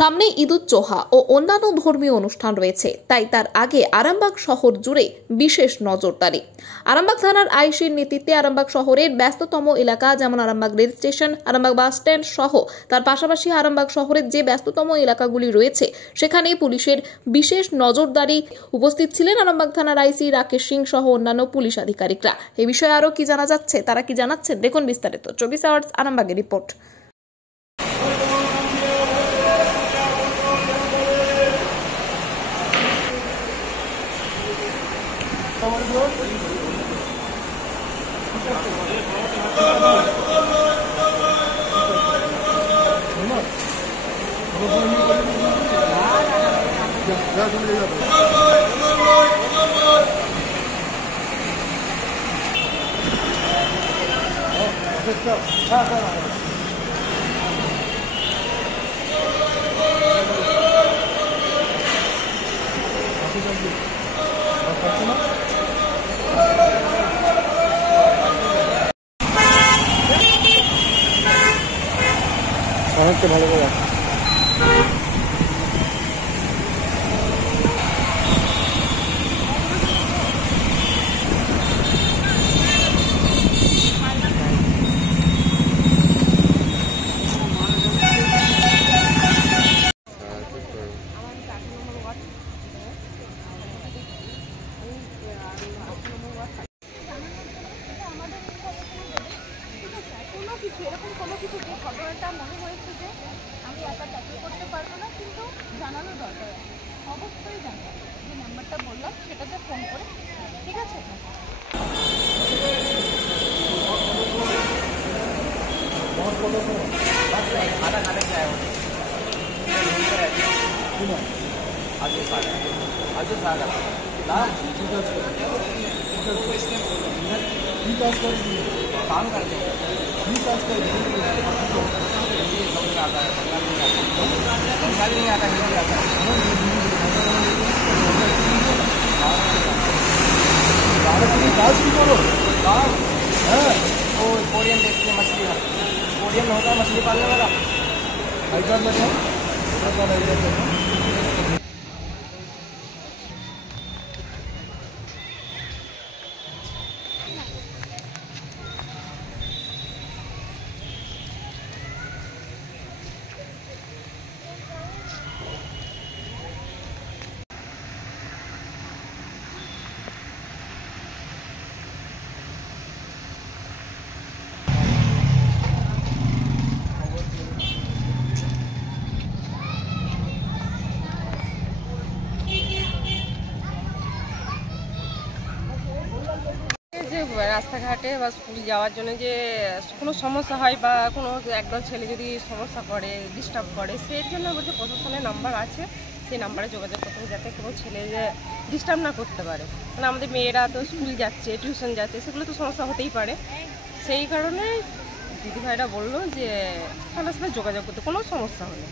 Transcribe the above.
সামনে ঈদুজ্জোহা ও অন্যান্য ধর্মীয় অনুষ্ঠান রয়েছে, তাই তার আগে আরামবাগ শহর জুড়ে বিশেষ নজরদারি। আরামবাগ থানার আইসির নেতৃত্বে আরামবাগ শহরের ব্যস্ততম এলাকা যেমন Arambagh rail station, Arambagh bus stand সহ তার পাশাপাশি আরামবাগ শহরের যে ব্যস্ততম এলাকাগুলি রয়েছে সেখানে পুলিশের বিশেষ নজরদারি উপস্থিত ছিলেন আরামবাগ থানার আইসি রাকেশ সিং সহ অন্যান্য পুলিশ আধিকারিকরা। এই বিষয়ে আরো কি জানা যাচ্ছে, তারা কি জানাচ্ছেন, দেখুন বিস্তারিত 24 আওয়ার্স আরামবাগের রিপোর্ট। অনেকটা ভালো করে এরকম কোনো কিছু যে ঘটনাটা মনে হয়েছে যে আমি একা চাকরি করতে পারবো না, কিন্তু জানানো দরকার, অবশ্যই জানাবো। যে নাম্বারটা বললাম সেটাতে ফোন করে, ঠিক আছে? काम करते हैं बंगाली नहीं आता, हिंदी आता है। वो कोरियन देखते हैं मछली, कोरियन में होता है मछली पालने वाला। हैदराबाद में রাস্তাঘাটে বা স্কুল যাওয়ার জন্য যে কোনো সমস্যা হয় বা কোনো একদল ছেলে যদি সমস্যা করে, ডিস্টার্ব করে, সেই জন্য বলছে প্রশাসনের নাম্বার আছে, সেই নাম্বারে যোগাযোগ করতে হবে যাতে কোনো ছেলে যে ডিস্টার্ব না করতে পারে। মানে আমাদের মেয়েরা তো স্কুল যাচ্ছে, টিউশন যাচ্ছে, সেগুলো তো সমস্যা হতেই পারে। সেই কারণে দিদিভাইরা বললো যে থানার সাথে যোগাযোগ করতে কোনো সমস্যা হলে।